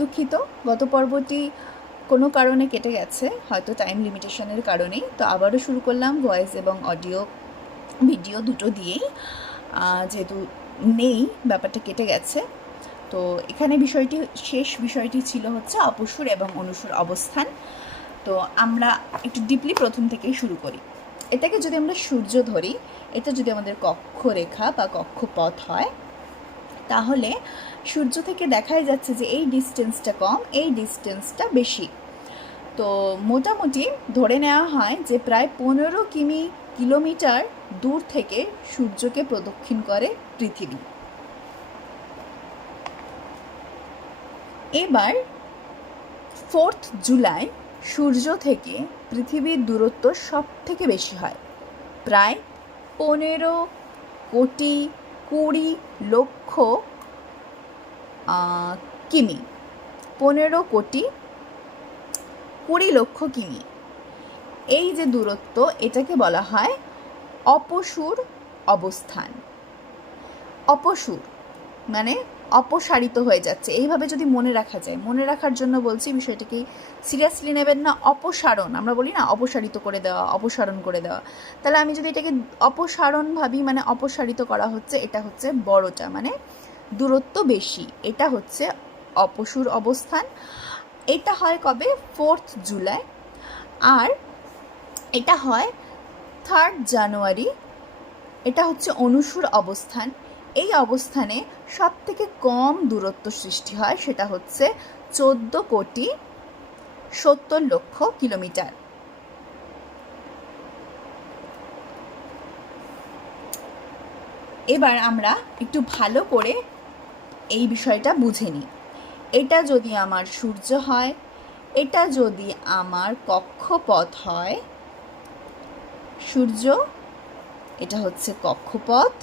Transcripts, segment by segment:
দুঃখিত, গত পর্বটি কোনো কারণে কেটে গেছে, হয়তো টাইম লিমিটেশনের কারণেই। তো আবারও শুরু করলাম ভয়েস এবং অডিও ভিডিও দুটো দিয়েই, যেহেতু নেই, ব্যাপারটা কেটে গেছে। তো এখানে শেষ বিষয়টি ছিল হচ্ছে অপসূর এবং অনুসূর অবস্থান। তো আমরা একটু ডিপলি প্রথম থেকেই শুরু করি। এটাকে যদি আমরা সূর্য ধরি, এটা যদি আমাদের কক্ষরেখা বা কক্ষপথ হয়, তাহলে সূর্য থেকে দেখাই যাচ্ছে যে এই ডিস্টেন্সটা কম, এই ডিস্টেন্সটা বেশি। তো মোটামুটি ধরে নেওয়া হয় যে প্রায় 15 কিলোমিটার দূর থেকে সূর্যকে প্রদক্ষিণ করে পৃথিবী। এবার 4 জুলাই সূর্য থেকে পৃথিবীর দূরত্ব সব থেকে বেশি হয়, প্রায় 15,20,00,000 কিমি, 15,20,00,000 কিমি। এই যে দূরত্ব, এটাকে বলা হয় অপসূর অবস্থান। অপসূর মানে অপসারিত হয়ে যাচ্ছে, এইভাবে যদি মনে রাখা যায়, মনে রাখার জন্য বলছি, বিষয়টাকে সিরিয়াসলি নেবেন না। অপসারণ আমরা বলি না, অপসারিত করে দেওয়া, অপসারণ করে দেওয়া। তাহলে আমি যদি এটাকে অপসারণ ভাবি, মানে অপসারিত করা হচ্ছে, এটা হচ্ছে বড়টা, মানে দূরত্ব বেশি, এটা হচ্ছে অপসূর অবস্থান। এটা হয় কবে? 4 জুলাই। আর এটা হয় 3 জানুয়ারি। এটা হচ্ছে অনুসূর অবস্থান। এই অবস্থানে সব থেকে কম দূরত্ব সৃষ্টি হয়, সেটা হচ্ছে 14,70,00,000 কিলোমিটার। এবার আমরা একটু ভালো করে এই বিষয়টা বুঝে নিই। এটা যদি আমার সূর্য হয়, এটা যদি আমার কক্ষপথ হয়, সূর্য, এটা হচ্ছে কক্ষপথ,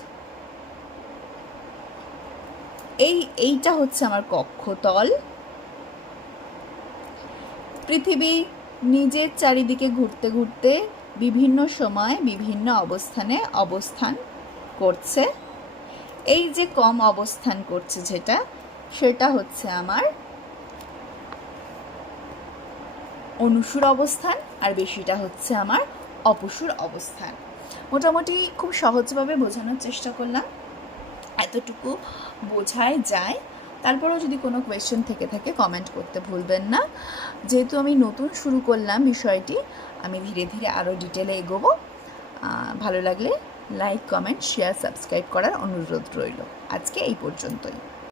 এইটা হচ্ছে আমার কক্ষতল। পৃথিবী নিজের চারিদিকে ঘুরতে ঘুরতে বিভিন্ন সময় বিভিন্ন অবস্থানে অবস্থান করছে। এই যে কম অবস্থান করছে সেটা হচ্ছে আমার অনুসূর অবস্থান, আর বেশিটা হচ্ছে আমার অপসূর অবস্থান। মোটামুটি খুব সহজভাবে বোঝানোর চেষ্টা করলাম, এতটুকু বোঝাই যায়। তারপরেও যদি কোনো কোয়েশ্চেন থেকে থাকে কমেন্ট করতে ভুলবেন না। যেহেতু আমি নতুন শুরু করলাম বিষয়টি, আমি ধীরে ধীরে আরও ডিটেলে এগোবো। ভালো লাগলে লাইক, কমেন্ট, শেয়ার, সাবস্ক্রাইব করার অনুরোধ রইল। আজকে এই পর্যন্তই।